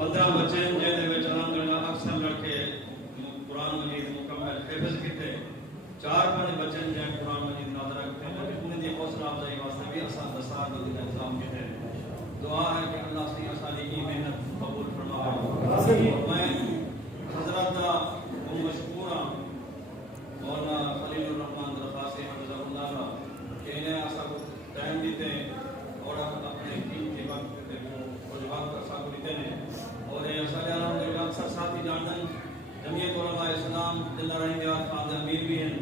15 بچے جہدے وچ الحمدللہ اکثر لڑکے قرآن مجید مکمل حفظ کیتے 4-5 بچے جہاں قرآن مجید ناظرہ کرتے ہیں لیکن انہیں دی حوصلہ افزائی واسطے بھی آسان دسار کا انتظام کیتے ہیں دعا ہے کہ اللہ سے اسالی کی محنت قبول فرمائے میں حضرت دا مشکور ہوں مولانا خلیل الرحمن درخواسی حفظہ اللہ کہ انہیں ایسا ٹائم دیتے ہیں اور اپنے قیمتی وقت کچھ وقت ایسا دیتے ہیں اور یہ سارے الحمدللہ اکثر ساتھی جاندن جمعیت علماء اسلام زندہ رہیں گے اور خاندہ امیر بھی ہیں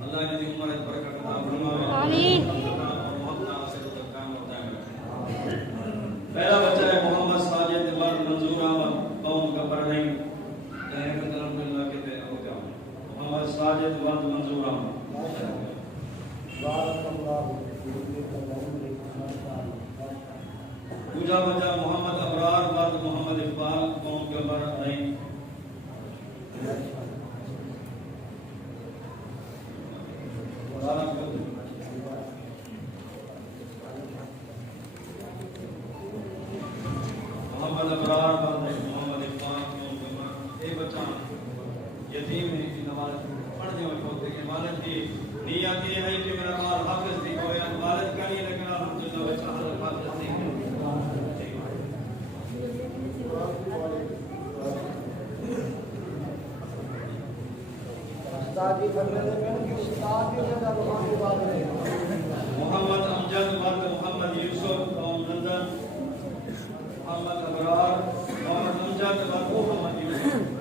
اللہ نے دی عمر برکت عطا فرمائے آمین محبت حاصل تک قائم ہوتا ہے پہلا بچہ ہے محمد ساجد ورد منظور احمد قوم کا پڑھ رہی الحمدللہ کہتے ہیں محمد ساجد ورد منظور احمد دوسرا بچہ محمد ابرار ورد محمد اقبال قوم کے پڑھ رہی محمد ابرار محمد اقبال ایک بچہ یتیم ہے کہ نماز پڑھنے والے ہوتے ہیں والد کی نیت یہ ہے کہ میرا مال حافظ نہیں ہوئے والد کا نہیں لیکن الحمدللہ بچہ حافظ نہیں ہے محمد امجد ورد محمد یوسف قوم لندن محمد ابرار محمد امجد ورد محمد یوسف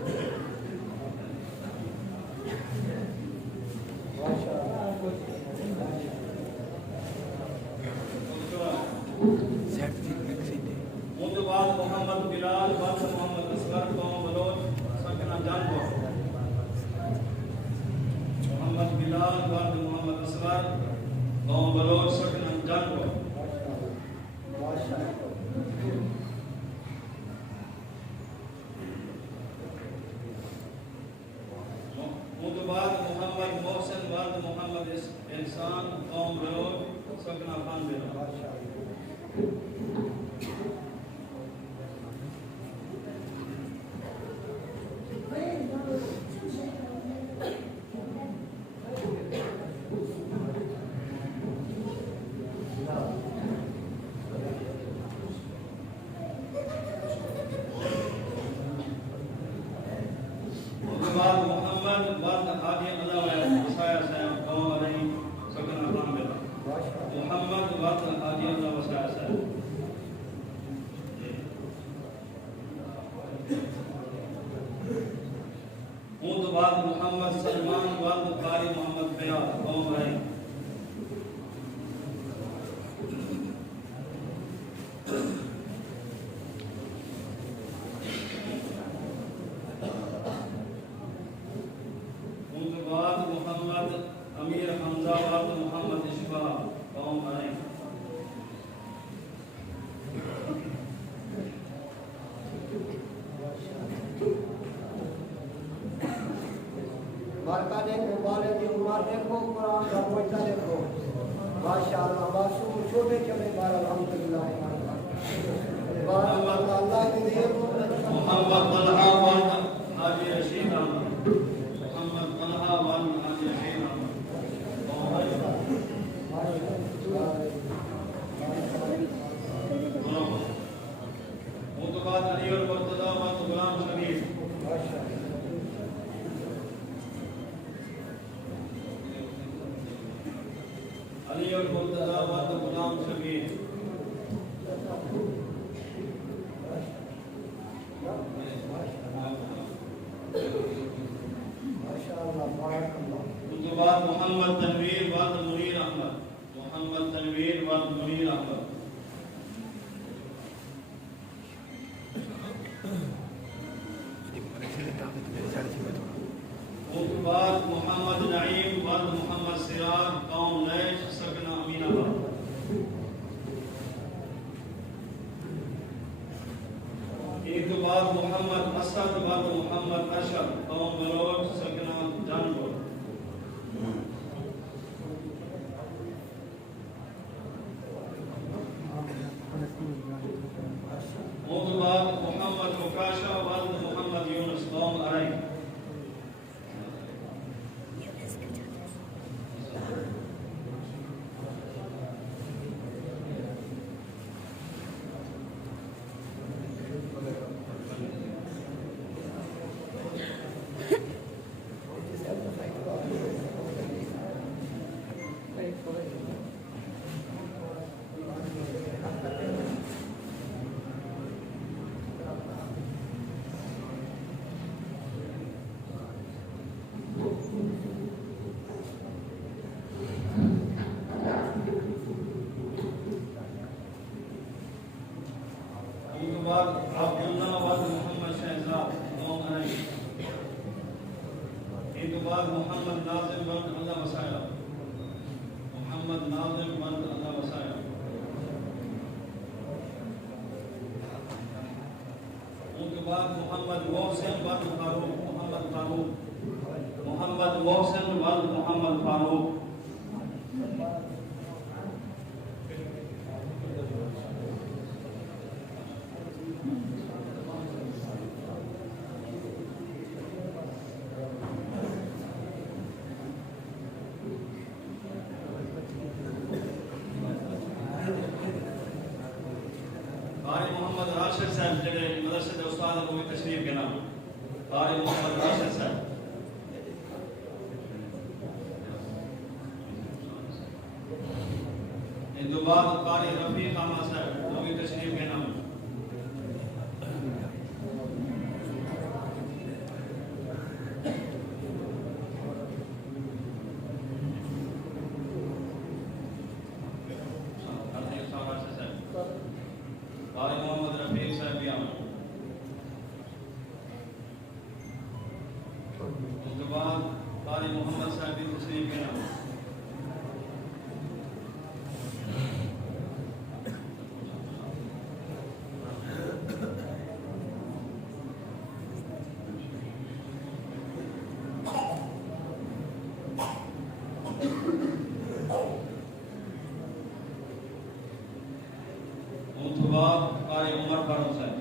بعد محمد بلال ورد محمد اصغر قوم بلوچ سکنہ جانبو محمد بلال ورد محمد اصغر قوم بلوچ سکنہ جانبو بعد محمد محسن ورد محمد انسان قوم بلوچ سکنہ خان بلوچ محمد سلمان ورد قاری محمد فیاض قوم رہی محمد امیر حمزہ ورد محمد اشفاق قوم رہی برکہ دیکھو والد کی عمر دیکھو قرآن کا پوچھا دیکھو ماشاءاللہ معصوم چھوٹے چھوٹے بار الحمدللہ محمد اللہ کے لیے محمد طلحہ ورد حاجی رشید احمد محمد طلحہ ورد حاجی رشید احمد بعد علی اور مرتضی ورد غلام شبیر علی اور مرتضی ورد غلام شبیر بعد محمد تنویر ورد منیر احمد محمد تنویر ورد منیر احمد بعد محمد نعیم ورد محمد سراج قوم نیش سکنہ امین آباد ایک بعد محمد اسد ورد محمد اشرف قوم بلوچ سکنہ جانبور بعد محمد عكاشة والد محمد يونس قوم أري. عبداللہ والد محمد شہزاد قوم أري. محمد ناظم والد اللہ وسایا. محمد ناظم والد اللہ وسایا. ان کے بعد محمد محسن والد فاروق. محمد فاروق. محمد محسن والد محمد فاروق. قاری محمد راشد صاحب جڑے مدرسے دے استاد کو بھی تشریف کے نام. قاری محمد راشد صاحب. ان کے بعد قاری رفیق احمد صاحب وہ بھی تشریف کے نام. قاری محمد رفیق صاحب بھی آمد. اس کے بعد قاری محمد صاحب بھی تشریف کے نام. اس کے بعد قاری عمر فاروق صاحب.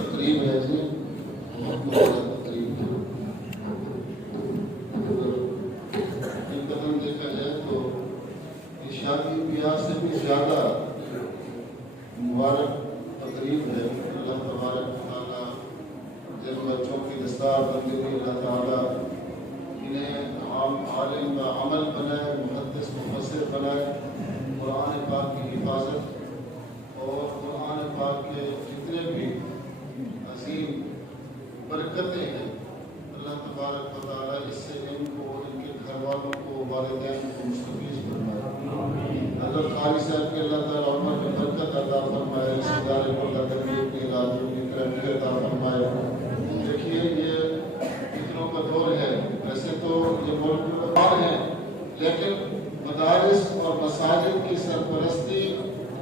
تقریب ہے جی تقریب ایک قدم دیکھا جائے تو یہ شادی بیاہ سے بھی زیادہ مبارک تقریب ہے. اللہ تبارک تعالیٰ جن بچوں کی دستار بندی ہوئی اللہ تعالیٰ انہیں عالم کا عمل بنائے, محدث مفسر بنائے, قرآن پاک کی حفاظت اور قرآن پاک کے جتنے بھی عظیم برکتیں ہیں اللہ تبارک و تعالیٰ اس سے ان کو, ان کے گھر والوں کو, والدین کو مستفیض فرمائے. حضرت قاری صاحب کے اللہ تعالیٰ عمر میں برکت عطا فرمائے, اس ادارے کو اللہ تعالیٰ اپنی ارادوں کی ترقی عطا فرمائے. دیکھیے یہ فتنوں کا دور ہے, ویسے تو یہ ملک اور ہے لیکن مدارس اور مساجد کی سرپرستی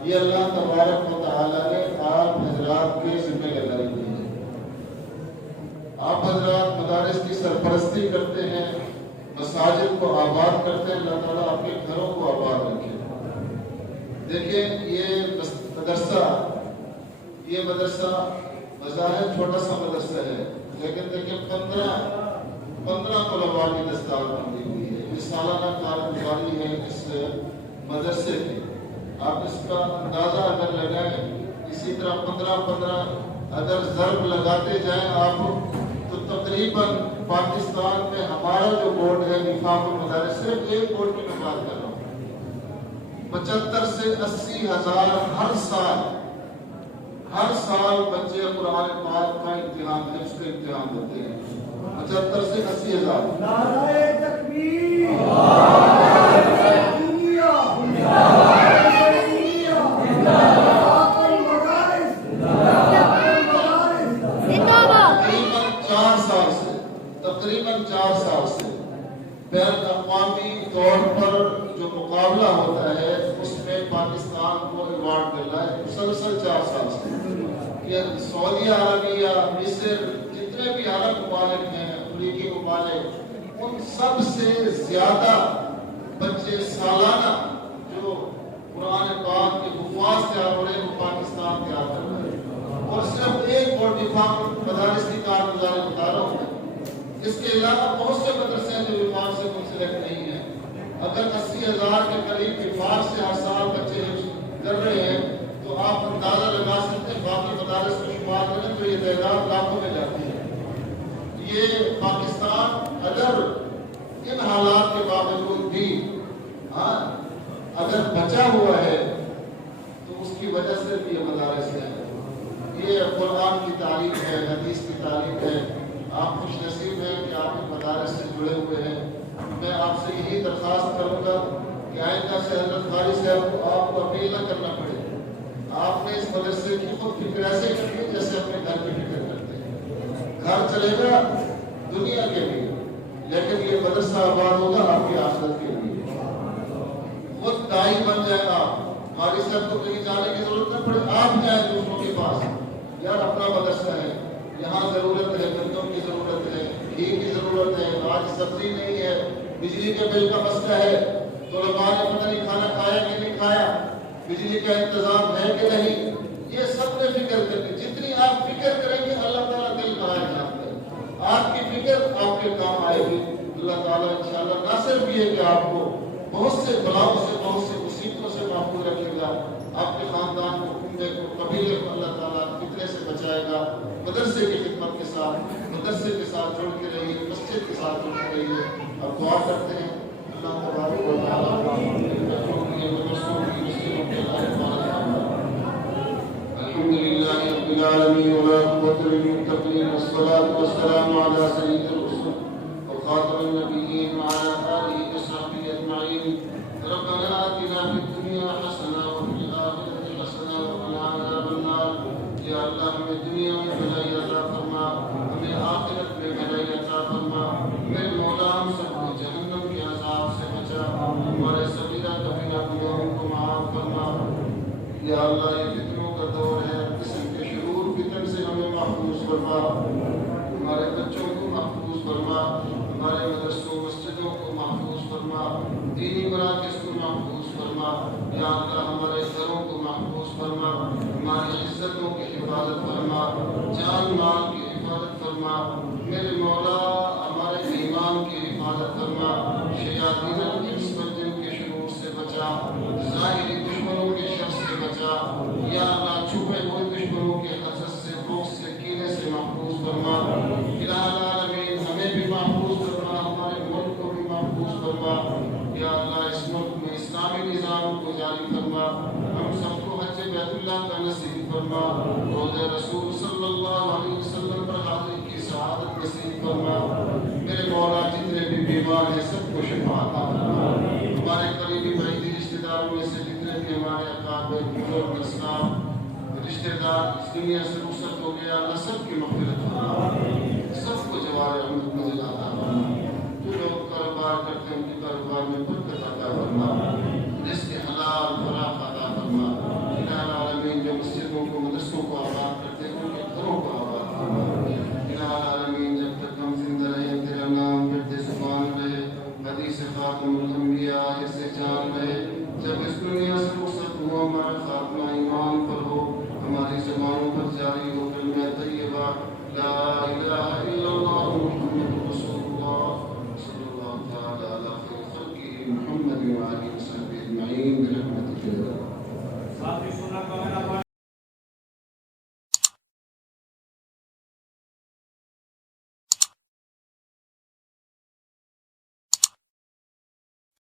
یہ اللہ تبارک و تعالیٰ نے آپ حضرات کے ذمہ لگائی ہوئی ہے. آپ حضرات مدارس کی سرپرستی کرتے ہیں, مساجد کو آباد کرتے ہیں, اللہ تعالیٰ آپ کے گھروں کو آباد رکھے. دیکھیں یہ مدرسہ بظاہر چھوٹا سا مدرسہ ہے لیکن دیکھیں 15 طلباء کی دستار بندی ہوئی ہے. یہ سالانہ کارگزاری ہے اس مدرسے کی. آپ اس کا اندازہ اگر لگائیں, اسی طرح 15 اگر ضرب لگاتے جائیں آپ تو تقریباً پاکستان میں ہمارا جو بورڈ ہے نفاق المدارس, صرف ایک بورڈ کی میں بات کر رہا ہوں, 75 سے 80 ہزار ہر سال بچے قرآن پاک کا امتحان ہے, اس کا امتحان دیتے ہیں. 75 سے 80 ہزار. نعرہ تکبیر. بین الاقوامی طور پر جو مقابلہ ہوتا ہے اس میں پاکستان کو ایوارڈ مل رہا ہے مسلسل 4 سال سے. یہ سعودی عربیہ، مصر، جتنے بھی عرب ممالک ہیں، افریقی ممالک، ان سب سے زیادہ بچے سالانہ جو قرآن پاک کے حفاظ تیار ہو رہے ہیں وہ پاکستان تیار کر رہے ہیں. اور صرف ایک اور وفاق مدارس کی کارگزاری بتا رہا ہوں. اس کے علاوہ بہت سے مدرسے ہیں جو وفاق سے منسلک نہیں ہیں. اگر 80,000 کے قریب وفاق سے ہر سال بچے کر رہے ہیں تو آپ اندازہ لگا سکتے ہیں باقی مدارس کو شمار کریں تو یہ تعداد لاکھوں میں جاتی ہے. یہ پاکستان اگر ان حالات کے باوجود بھی اگر بچا ہوا ہے تو اس کی وجہ سے بھی یہ مدارس ہیں. یہ قرآن کی تعلیم ہے، حدیث کی تعلیم ہے. آپ خوش نصیب ہیں کہ آپ ان مدارس سے جڑے ہوئے ہیں. میں آپ سے یہی درخواست کروں گا کہ آئندہ سے حضرت قاری صاحب کو آپ کو اپیل نہ کرنا پڑے. آپ نے اس مدرسے کی خود فکر ایسے کرنی جیسے اپنے گھر کی فکر کرتے ہیں. گھر چلے گا دنیا کے لیے، لیکن یہ مدرسہ آباد ہوگا آپ کی آخرت کے لیے. خود دائی بن جائے آپ. قاری صاحب کو کہیں جانے کی ضرورت نہ پڑے، آپ جائیں دوسروں کے پاس. یار اپنا مدرسہ ہے، یہاں ضرورت ہے، گندم کی ضرورت ہے، گھی کی ضرورت ہے، آج سبزی نہیں ہے، بجلی کے بل کا مسئلہ ہے، طلباء نے پتہ نہیں کھانا کھایا کہ نہیں کھایا، بجلی کا انتظام ہے کہ نہیں. یہ سب نے فکر کرنی. جتنی آپ فکر کریں گے اللہ تعالیٰ دل بڑھائے گا. آپ کی فکر آپ کے کام آئے گی. اللہ تعالیٰ انشاءاللہ نہ صرف یہ کہ آپ کو بہت سے بلاؤں سے، بہت سے مصیبتوں سے محفوظ رکھے گا، آپ کے خاندان کو، کنبے کو، قبیلے کو اللہ تعالیٰ فتنے سے بچائے گا. مدرسے کی خدمت کے ساتھ، مدرسے کے ساتھ جڑ کے رہیے، مسجد کے ساتھ جڑ کے رہیے. اب دعا کرتے ہیں اللہ تبارک و تعالیٰ الحمدللہ رب العالمین والعاقبۃ للمتقین والصلاة والسلام علی سید الرسل وخاتم النبیین وعلی آلہ وصحبہ اجمعین. ربنا آتنا فی الدنیا حسنہ وفی الآخرۃ حسنہ وقنا عذاب النار. یا اللہ ہمیں دنیا میں بھلائی عطا فرما، ہمیں آخرت میں بھلائی عطا فرما. میرے مولا ہم سب کو جہنم کے عذاب سے بچا، ہمارے صغیرہ کبیرہ گناہوں کو معاف فرما. یا اللہ یہ فتنوں کا دور ہے، قسم کے شرور فتن سے ہمیں محفوظ فرما. ہمارے بچوں کو محفوظ فرما، ہمارے مدرسوں مسجدوں کو محفوظ فرما، دینی مراکز کو محفوظ فرما. یا اللہ ہمارے گھروں کو محفوظ فرما، ہماری عزتوں کی حفاظت فرما، جان مال کی حفاظت فرما. میرے مولا ہمارے ایمان کی حفاظت فرما. شیاطین الانس والجن کے شرور سے بچا، ظاہری دشمنوں کے شر سے بچا. یا اللہ چھپے ہوئے دشمنوں کے حسد سے، بغض سے، کینے سے محفوظ فرما. الہ العالمین ہمیں بھی محفوظ فرما، ہمارے ملک کو بھی محفوظ فرما. یا اللہ اس ملک میں اسلامی نظام کو جاری فرما. ہم سب کو حج بیت اللہ کا نصیب فرما. روضہ رسول صلی اللہ علیہ وسلم پر حاضری کی سعادت نصیب فرما. میرے مولا جتنے بھی بیمار ہیں سب کو شفا عطا فرما. ہمارے قریبی بعیدی رشتہ داروں میں سے جتنے بھی ہمارے اقارب بزرگ اسلام رشتہ دار اس دنیا سے رخصت ہو گیا، اللہ سب کی مغفرت فرما، سب کو جوار احمد نزل عطا فرما. جو لوگ کاروبار کرتے ہیں ان کے کاروبار میں برکت عطا فرما، رزق حلال فراخ عطا فرما. الہ العالمین جو مسجدوں کو، مدرسوں کو آباد کرتے ہیں ان کے گھروں کو آباد فرما. الہ العالمین جب تک ہم زندہ رہیں تیرا نام گرد زبان رہے، حدیث خاتم الانبیاء سے جان رہے. جب اس دنیا سے رخصت ہو ہمارا خاتمہ ایمان پر ہو، ہماری زبانوں پر جاری ہو کلمہ طیبہ لا الہ الا اللہ محمد رسول اللہ صلی اللہ تعالی علی خیر خلقہ محمد وعلی وصحبہ اجمعین برحمتک. ساتھی سنا